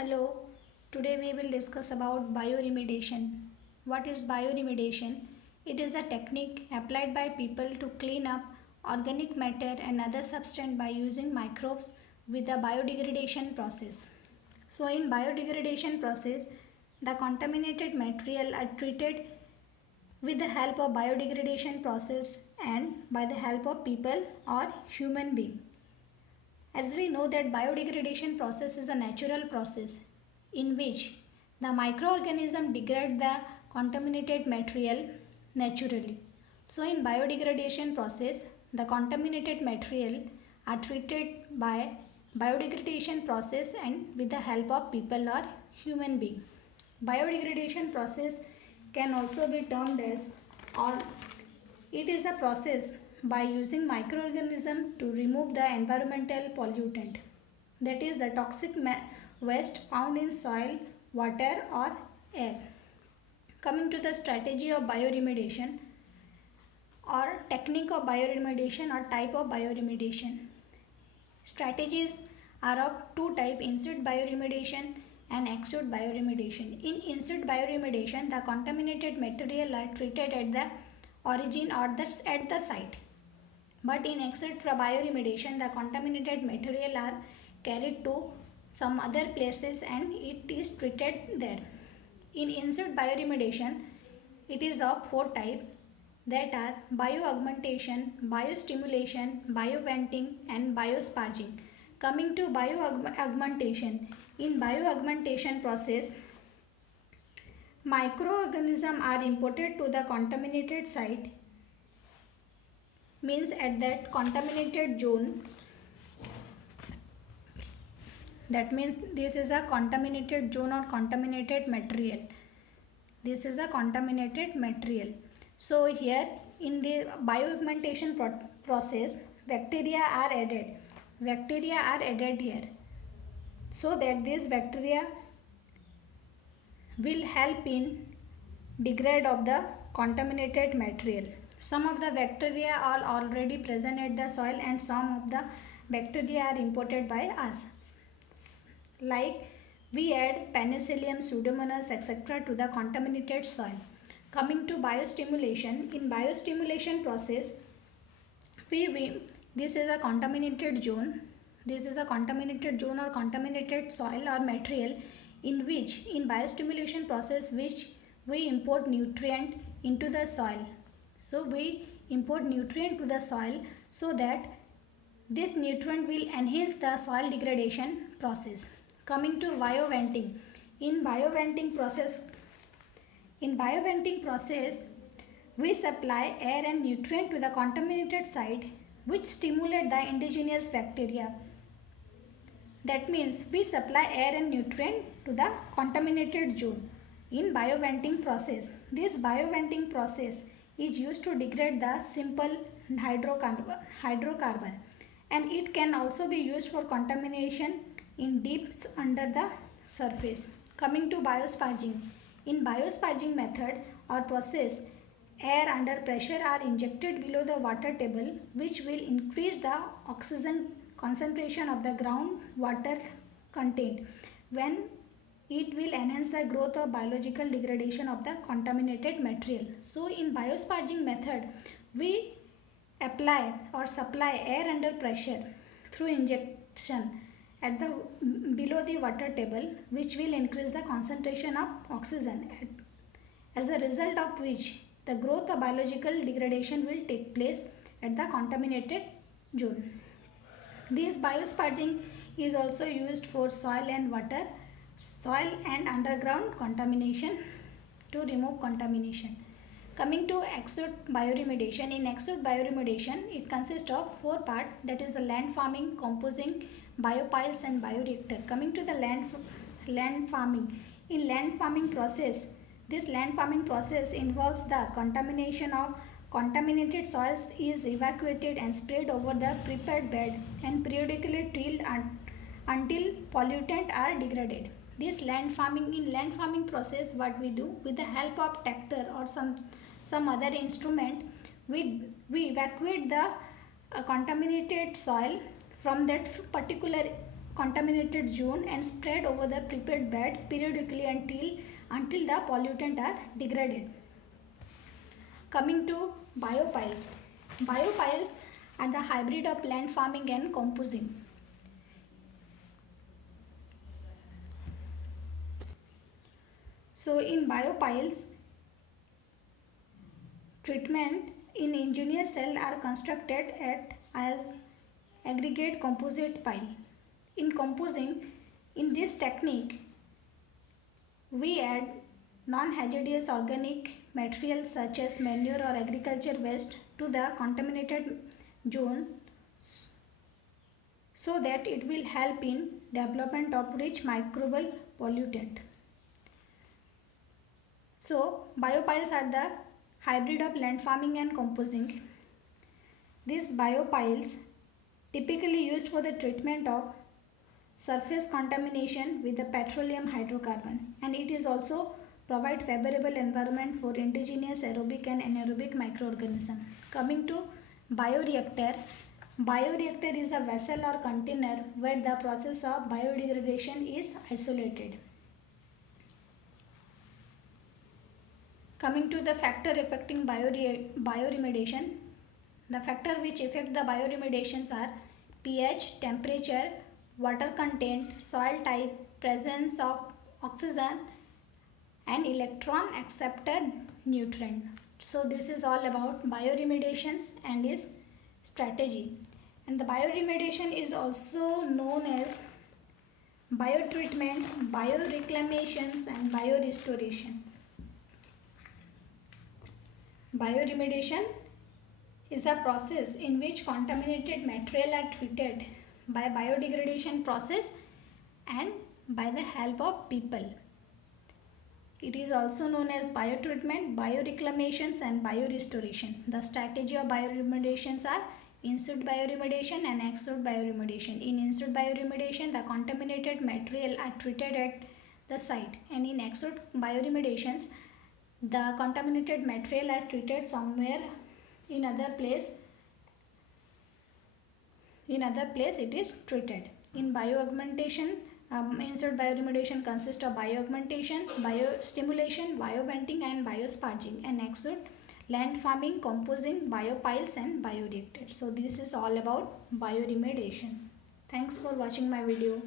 Hello, today we will discuss about bioremediation. What is bioremediation? It is a technique applied by people to clean up organic matter and other substance by using microbes with the biodegradation process. So in biodegradation process, the contaminated material are treated with the help of biodegradation process and by the help of people or human being. As we know that biodegradation process is a natural process in which the microorganism degrade the contaminated material naturally. So in biodegradation process, the contaminated material are treated by biodegradation process and with the help of people or human being. Biodegradation process can also be termed as or it is a process by using microorganisms to remove the environmental pollutant, that is the toxic waste found in soil, water or air. Coming to the strategy of bioremediation or technique of bioremediation or type of bioremediation. Strategies are of two types, in situ bioremediation and ex situ bioremediation. In situ bioremediation, the contaminated material are treated at the origin or at the site. But in ex situ bioremediation, the contaminated material are carried to some other places and it is treated there. In situ bioremediation, it is of four types, that are bioaugmentation, biostimulation, bioventing and biosparging. Coming to bioaugmentation, in bioaugmentation process, microorganisms are imported to the contaminated site, means at that contaminated zone. That means this is a contaminated zone or contaminated material. This is a contaminated material. So here in the bioaugmentation process, bacteria are added. Bacteria are added here so that these bacteria will help in degrade of the contaminated material. Some of the bacteria are already present at the soil and some of the bacteria are imported by us. Like we add penicillium, pseudomonas, etc. to the contaminated soil. Coming to biostimulation, in biostimulation process, this is a contaminated zone. This is a contaminated zone or contaminated soil or material in which in biostimulation process which we import nutrient into the soil. So we import nutrient to the soil so that this nutrient will enhance the soil degradation process. Coming to bioventing, in bioventing process, we supply air and nutrient to the contaminated site which stimulate the indigenous bacteria. That means we supply air and nutrient to the contaminated zone in bioventing process. This bioventing process is used to degrade the simple hydrocarbon and it can also be used for contamination in deeps under the surface. Coming to biosparging. In biosparging method or process, air under pressure are injected below the water table which will increase the oxygen concentration of the ground water content when it will enhance the growth of biological degradation of the contaminated material. So in biosparging method, we apply or supply air under pressure through injection at the below the water table which will increase the concentration of oxygen, as a result of which the growth of biological degradation will take place at the contaminated zone. This biosparging is also used for soil and water, soil and underground contamination to remove contamination. Coming to ex situ bioremediation, in ex situ bioremediation it consists of four parts, that is the land farming, composing, biopiles and bioreactor. Coming to the land farming, in land farming process, this land farming process involves the contamination of contaminated soils is evacuated and spread over the prepared bed and periodically tilled until pollutants are degraded. This land farming process, what we do with the help of tractor or some other instrument, we evacuate the contaminated soil from that particular contaminated zone and spread over the prepared bed periodically until the pollutant are degraded. Coming to biopiles. Biopiles are the hybrid of land farming and composting. So in biopiles, treatment in engineered cell are constructed as aggregate composite pile. In composing, in this technique, we add non-hazardous organic materials such as manure or agriculture waste to the contaminated zone so that it will help in development of rich microbial pollutant. So, biopiles are the hybrid of land farming and composting. These biopiles typically used for the treatment of surface contamination with the petroleum hydrocarbon, and it is also provide favorable environment for indigenous aerobic and anaerobic microorganisms. Coming to bioreactor. Bioreactor is a vessel or container where the process of biodegradation is isolated. Coming to the factor affecting bioremediation. The factor which affect the bioremediations are pH, temperature, water content, soil type, presence of oxygen and electron acceptor nutrient. So this is all about bioremediations and its strategy. And the bioremediation is also known as biotreatment, bioreclamations and biorestoration. Bioremediation is a process in which contaminated material are treated by biodegradation process and by the help of people. It is also known as biotreatment, bioreclamations and biorestoration. The strategy of bioremediations are in-situ bioremediation and ex-situ bioremediation. In in-situ bioremediation, the contaminated material are treated at the site, and in ex-situ bioremediations, the contaminated material are treated somewhere in other place. In other place it is treated. In bioaugmentation, in-situ bioremediation consists of bioaugmentation, biostimulation, bioventing and biosparging, and ex-situ land farming, composing, biopiles and bioreactors. So this is all about bioremediation. Thanks for watching my video.